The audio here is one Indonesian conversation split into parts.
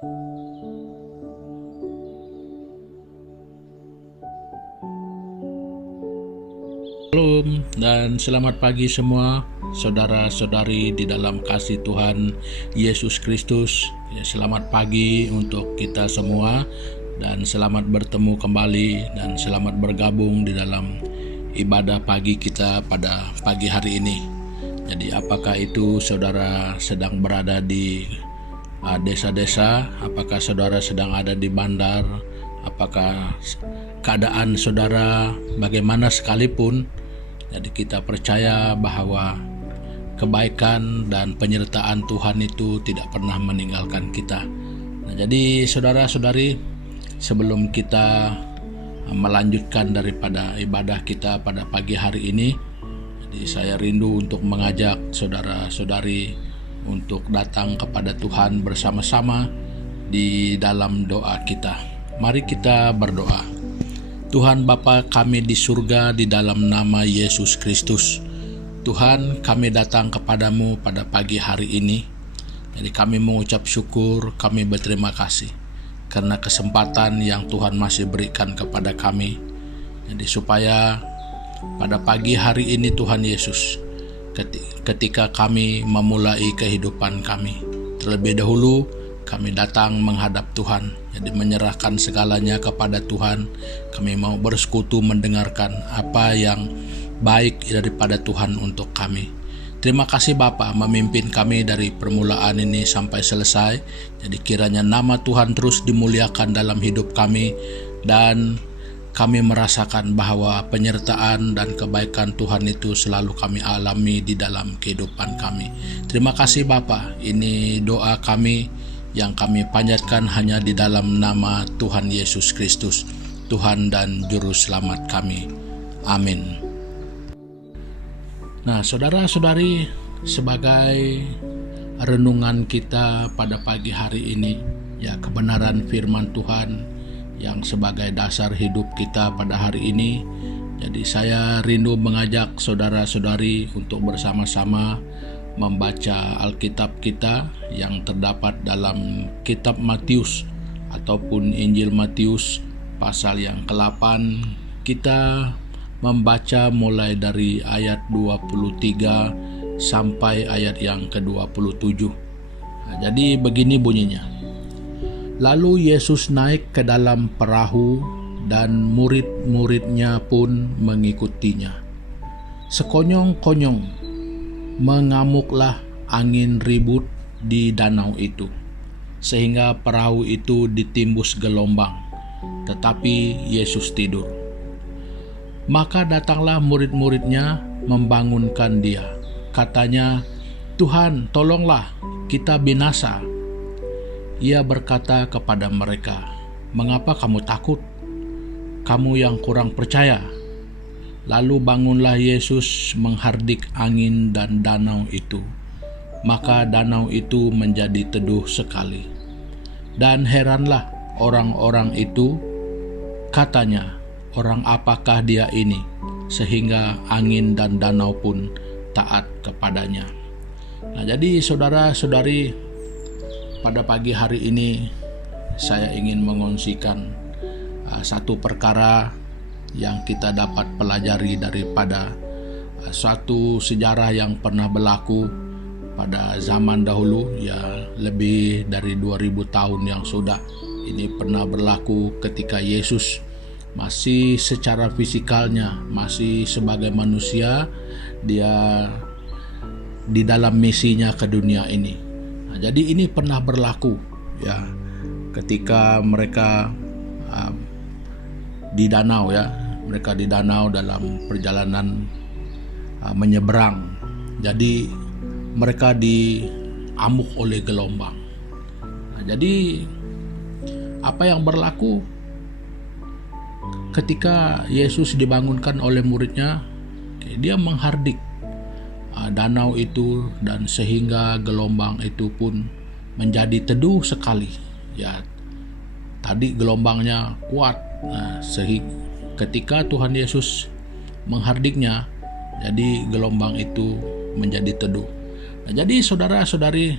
Shalom dan selamat pagi semua saudara-saudari di dalam kasih Tuhan Yesus Kristus. Ya, selamat pagi untuk kita semua dan selamat bertemu kembali dan selamat bergabung di dalam ibadah pagi kita pada pagi hari ini. Jadi apakah itu saudara sedang berada di desa-desa, apakah saudara sedang ada di bandar, apakah keadaan saudara bagaimana sekalipun, jadi kita percaya bahwa kebaikan dan penyertaan Tuhan itu tidak pernah meninggalkan kita. Nah, jadi saudara-saudari, sebelum kita melanjutkan daripada ibadah kita pada pagi hari ini, jadi saya rindu untuk mengajak saudara-saudari untuk datang kepada Tuhan bersama-sama di dalam doa kita. Mari kita berdoa. Tuhan Bapa kami di surga, di dalam nama Yesus Kristus, Tuhan, kami datang kepadamu pada pagi hari ini. Jadi kami mengucap syukur, kami berterima kasih karena kesempatan yang Tuhan masih berikan kepada kami. Jadi supaya pada pagi hari ini Tuhan Yesus, ketika kami memulai kehidupan kami, terlebih dahulu kami datang menghadap Tuhan, jadi menyerahkan segalanya kepada Tuhan. Kami mau bersekutu mendengarkan apa yang baik daripada Tuhan untuk kami. Terima kasih Bapa memimpin kami dari permulaan ini sampai selesai. Jadi kiranya nama Tuhan terus dimuliakan dalam hidup kami, dan kami merasakan bahwa penyertaan dan kebaikan Tuhan itu selalu kami alami di dalam kehidupan kami. Terima kasih Bapa, ini doa kami yang kami panjatkan hanya di dalam nama Tuhan Yesus Kristus, Tuhan dan Juru Selamat kami. Amin. Nah, saudara-saudari, sebagai renungan kita pada pagi hari ini, ya kebenaran firman Tuhan yang sebagai dasar hidup kita pada hari ini. Jadi saya rindu mengajak saudara-saudari untuk bersama-sama membaca Alkitab kita yang terdapat dalam kitab Matius ataupun Injil Matius pasal yang ke-8. Kita membaca mulai dari ayat 23 sampai ayat yang ke-27. Nah, jadi begini bunyinya. Lalu Yesus naik ke dalam perahu dan murid-muridnya pun mengikutinya. Sekonyong-konyong mengamuklah angin ribut di danau itu, sehingga perahu itu ditimbus gelombang, tetapi Yesus tidur. Maka datanglah murid-muridnya membangunkan dia. Katanya, "Tuhan, tolonglah, kita binasa." Ia berkata kepada mereka, "Mengapa kamu takut? Kamu yang kurang percaya." Lalu bangunlah Yesus menghardik angin dan danau itu. Maka danau itu menjadi teduh sekali. Dan heranlah orang-orang itu, katanya, "Orang apakah dia ini, sehingga angin dan danau pun taat kepadanya?" Nah, jadi saudara-saudari, pada pagi hari ini saya ingin mengongsikan satu perkara yang kita dapat pelajari daripada suatu sejarah yang pernah berlaku pada zaman dahulu, ya lebih dari 2000 tahun yang sudah. Ini pernah berlaku ketika Yesus masih secara fisikalnya, masih sebagai manusia, dia di dalam misinya ke dunia ini. Nah, jadi ini pernah berlaku ya ketika mereka di danau, ya mereka di danau dalam perjalanan menyeberang. Jadi mereka diamuk oleh gelombang. Nah, jadi apa yang berlaku ketika Yesus dibangunkan oleh muridnya, dia menghardik danau itu, dan sehingga gelombang itu pun menjadi teduh sekali. Ya, tadi gelombangnya kuat. Nah, sehingga ketika Tuhan Yesus menghardiknya, jadi gelombang itu menjadi teduh. Nah, jadi saudara-saudari,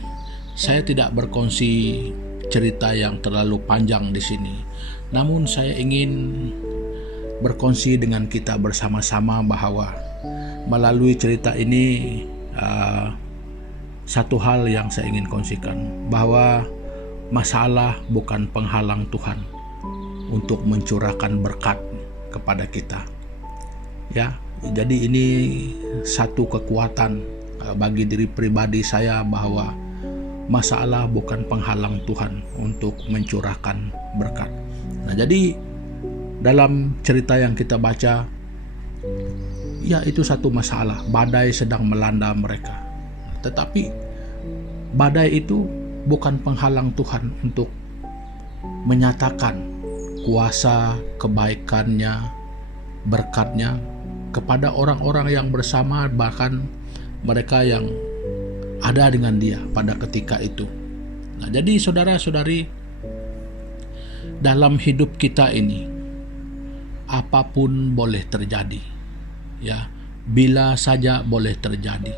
saya tidak berkongsi cerita yang terlalu panjang di sini. Namun saya ingin berkongsi dengan kita bersama-sama bahwa melalui cerita ini satu hal yang saya ingin kongsikan, bahwa masalah bukan penghalang Tuhan untuk mencurahkan berkat kepada kita. Ya, jadi ini satu kekuatan bagi diri pribadi saya bahwa masalah bukan penghalang Tuhan untuk mencurahkan berkat. Nah, jadi dalam cerita yang kita baca, ya itu satu masalah, badai sedang melanda mereka. Tetapi badai itu bukan penghalang Tuhan untuk menyatakan kuasa, kebaikannya, berkatnya kepada orang-orang yang bersama, bahkan mereka yang ada dengan dia pada ketika itu. Nah, jadi saudara-saudari, dalam hidup kita ini apapun boleh terjadi. Ya, bila saja boleh terjadi.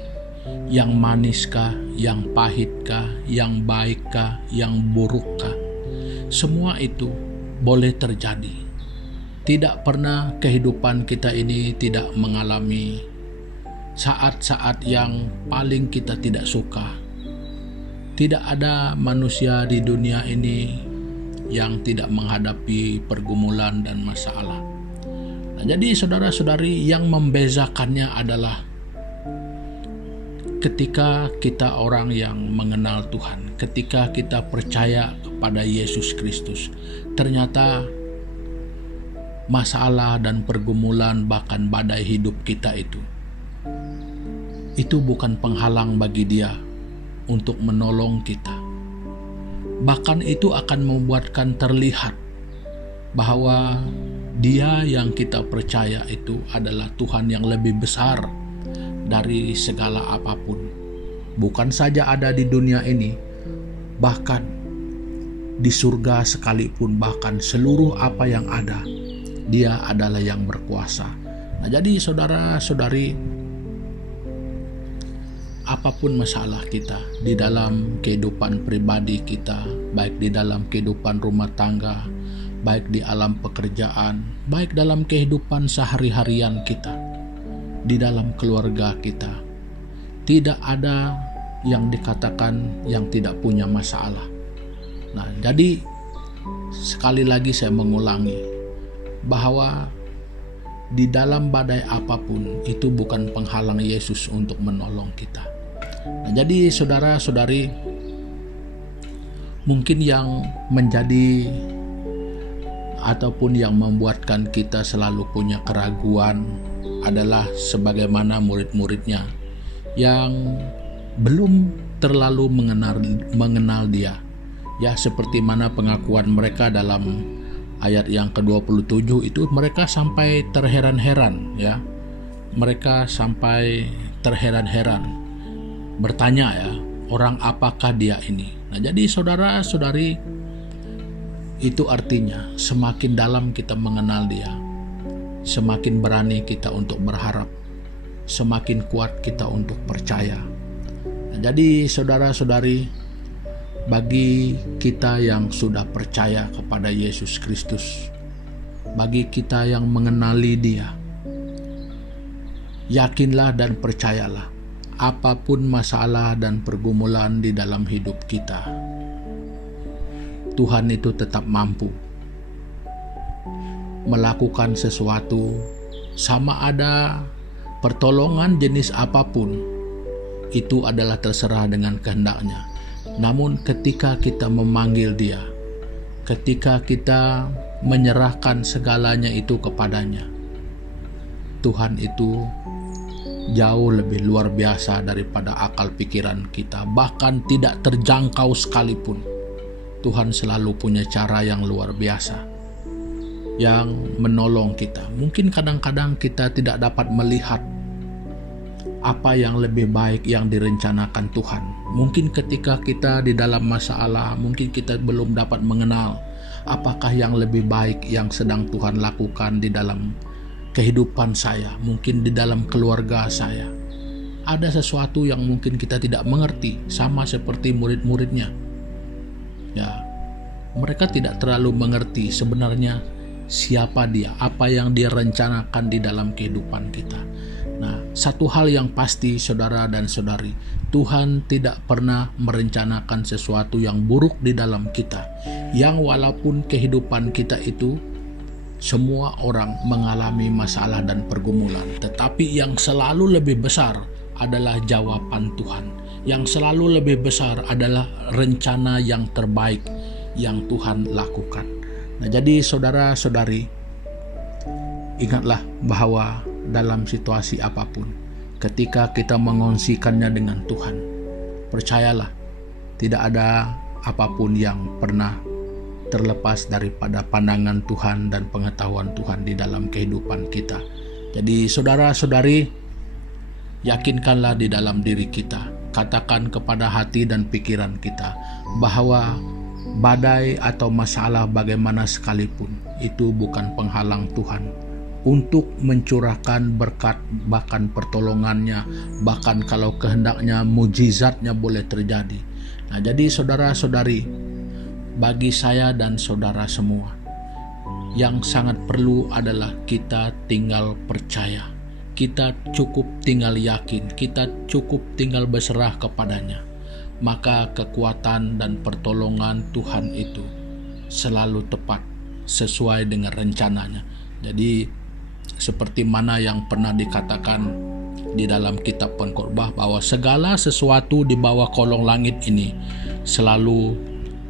Yang maniskah, yang pahitkah, yang baikkah, yang burukkah, semua itu boleh terjadi. Tidak pernah kehidupan kita ini tidak mengalami saat-saat yang paling kita tidak suka. Tidak ada manusia di dunia ini yang tidak menghadapi pergumulan dan masalah. Nah, jadi saudara-saudari, yang membezakannya adalah ketika kita orang yang mengenal Tuhan, ketika kita percaya kepada Yesus Kristus, ternyata masalah dan pergumulan bahkan badai hidup kita itu bukan penghalang bagi Dia untuk menolong kita. Bahkan itu akan membuatkan terlihat bahwa Dia yang kita percaya itu adalah Tuhan yang lebih besar dari segala apapun. Bukan saja ada di dunia ini, bahkan di surga sekalipun, bahkan seluruh apa yang ada, Dia adalah yang berkuasa. Nah, jadi saudara-saudari, apapun masalah kita di dalam kehidupan pribadi kita, baik di dalam kehidupan rumah tangga, baik di alam pekerjaan, baik dalam kehidupan sehari-harian kita, di dalam keluarga kita, tidak ada yang dikatakan yang tidak punya masalah. Nah, jadi sekali lagi saya mengulangi bahwa di dalam badai apapun itu bukan penghalang Yesus untuk menolong kita. Nah, jadi saudara-saudari, mungkin yang menjadi ataupun yang membuatkan kita selalu punya keraguan adalah sebagaimana murid-muridnya yang belum terlalu mengenal Dia. Ya, seperti mana pengakuan mereka dalam ayat yang ke-27 itu, mereka sampai terheran-heran, ya. Mereka sampai terheran-heran, bertanya, ya, orang apakah Dia ini? Nah, jadi saudara-saudari, itu artinya semakin dalam kita mengenal Dia, semakin berani kita untuk berharap, semakin kuat kita untuk percaya. Nah, jadi saudara-saudari, bagi kita yang sudah percaya kepada Yesus Kristus, bagi kita yang mengenali Dia, yakinlah dan percayalah, apapun masalah dan pergumulan di dalam hidup kita, Tuhan itu tetap mampu melakukan sesuatu, sama ada pertolongan jenis apapun, itu adalah terserah dengan kehendak-Nya. Namun ketika kita memanggil Dia, ketika kita menyerahkan segalanya itu kepadanya, Tuhan itu jauh lebih luar biasa daripada akal pikiran kita, bahkan tidak terjangkau sekalipun. Tuhan selalu punya cara yang luar biasa yang menolong kita. Mungkin kadang-kadang kita tidak dapat melihat apa yang lebih baik yang direncanakan Tuhan. Mungkin ketika kita di dalam masalah, mungkin kita belum dapat mengenal apakah yang lebih baik yang sedang Tuhan lakukan di dalam kehidupan saya, mungkin di dalam keluarga saya. Ada sesuatu yang mungkin kita tidak mengerti, sama seperti murid-muridnya. Ya, mereka tidak terlalu mengerti sebenarnya siapa dia, apa yang dia rencanakan di dalam kehidupan kita. Nah, satu hal yang pasti saudara dan saudari, Tuhan tidak pernah merencanakan sesuatu yang buruk di dalam kita. Yang walaupun kehidupan kita itu semua orang mengalami masalah dan pergumulan, tetapi yang selalu lebih besar adalah jawaban Tuhan. Yang selalu lebih besar adalah rencana yang terbaik yang Tuhan lakukan. Nah, jadi saudara-saudari, ingatlah bahwa dalam situasi apapun, ketika kita mengongsikannya dengan Tuhan, percayalah, tidak ada apapun yang pernah terlepas daripada pandangan Tuhan dan pengetahuan Tuhan di dalam kehidupan kita. Jadi saudara-saudari, yakinkanlah di dalam diri kita, katakan kepada hati dan pikiran kita bahwa badai atau masalah bagaimana sekalipun itu bukan penghalang Tuhan untuk mencurahkan berkat, bahkan pertolongannya, bahkan kalau kehendaknya mujizatnya boleh terjadi. Nah, jadi saudara-saudari, bagi saya dan saudara semua, yang sangat perlu adalah kita tinggal percaya. Kita cukup tinggal yakin, kita cukup tinggal berserah kepadanya. Maka kekuatan dan pertolongan Tuhan itu selalu tepat sesuai dengan rencananya. Jadi seperti mana yang pernah dikatakan di dalam kitab Pengkhotbah bahwa segala sesuatu di bawah kolong langit ini selalu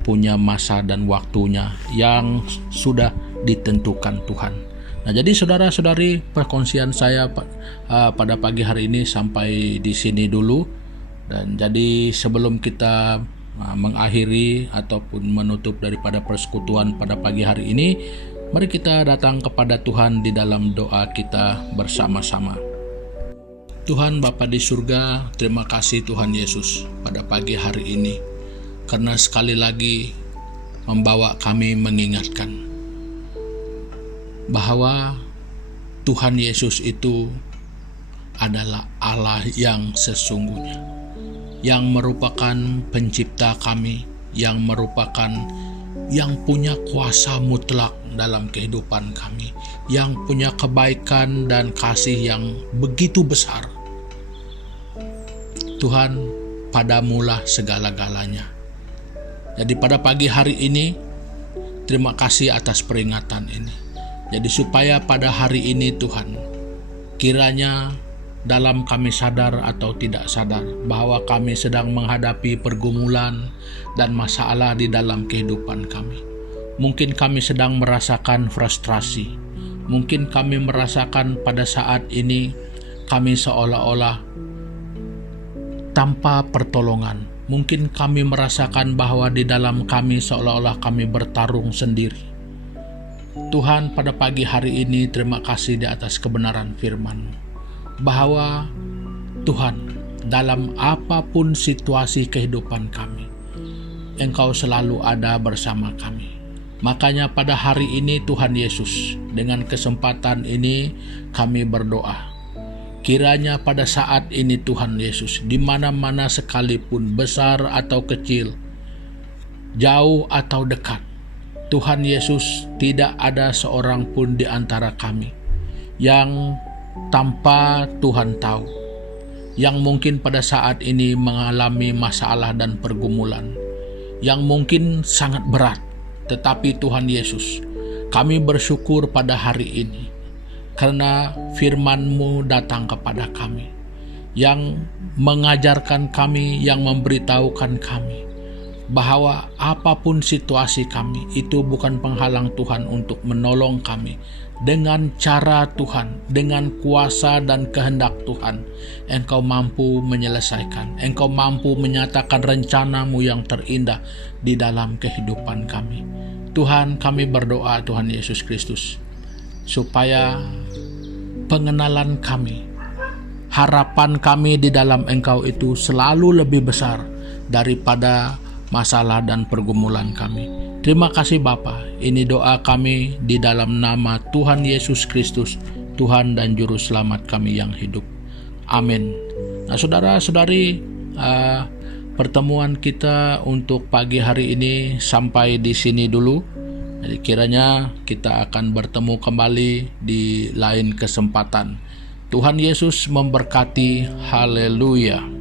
punya masa dan waktunya yang sudah ditentukan Tuhan. Nah, jadi saudara-saudari, perkongsian saya pada pagi hari ini sampai di sini dulu. Dan jadi sebelum kita mengakhiri ataupun menutup daripada persekutuan pada pagi hari ini, mari kita datang kepada Tuhan di dalam doa kita bersama-sama. Tuhan Bapa di surga, terima kasih Tuhan Yesus pada pagi hari ini, karena sekali lagi membawa kami mengingatkan bahwa Tuhan Yesus itu adalah Allah yang sesungguhnya, yang merupakan pencipta kami, yang merupakan yang punya kuasa mutlak dalam kehidupan kami, yang punya kebaikan dan kasih yang begitu besar. Tuhan, padamulah segala-galanya. Jadi pada pagi hari ini, terima kasih atas peringatan ini. Jadi supaya pada hari ini Tuhan, kiranya dalam kami sadar atau tidak sadar bahwa kami sedang menghadapi pergumulan dan masalah di dalam kehidupan kami. Mungkin kami sedang merasakan frustrasi. Mungkin kami merasakan pada saat ini kami seolah-olah tanpa pertolongan. Mungkin kami merasakan bahwa di dalam kami seolah-olah kami bertarung sendiri. Tuhan, pada pagi hari ini terima kasih di atas kebenaran firman-Mu, bahwa Tuhan, dalam apapun situasi kehidupan kami, Engkau selalu ada bersama kami. Makanya pada hari ini Tuhan Yesus, dengan kesempatan ini kami berdoa, kiranya pada saat ini Tuhan Yesus, di mana-mana sekalipun, besar atau kecil, jauh atau dekat, Tuhan Yesus, tidak ada seorang pun di antara kami yang tanpa Tuhan tahu, yang mungkin pada saat ini mengalami masalah dan pergumulan yang mungkin sangat berat. Tetapi Tuhan Yesus, kami bersyukur pada hari ini karena firman-Mu datang kepada kami, yang mengajarkan kami, yang memberitahukan kami bahwa apapun situasi kami itu bukan penghalang Tuhan untuk menolong kami. Dengan cara Tuhan, dengan kuasa dan kehendak Tuhan, Engkau mampu menyelesaikan, Engkau mampu menyatakan rencana-Mu yang terindah di dalam kehidupan kami. Tuhan, kami berdoa Tuhan Yesus Kristus, supaya pengenalan kami, harapan kami di dalam Engkau itu selalu lebih besar daripada masalah dan pergumulan kami. Terima kasih Bapa. Ini doa kami di dalam nama Tuhan Yesus Kristus, Tuhan dan Juru Selamat kami yang hidup. Amin. Nah, saudara-saudari, pertemuan kita untuk pagi hari ini sampai di sini dulu. Jadi kiranya kita akan bertemu kembali di lain kesempatan. Tuhan Yesus memberkati. Haleluya.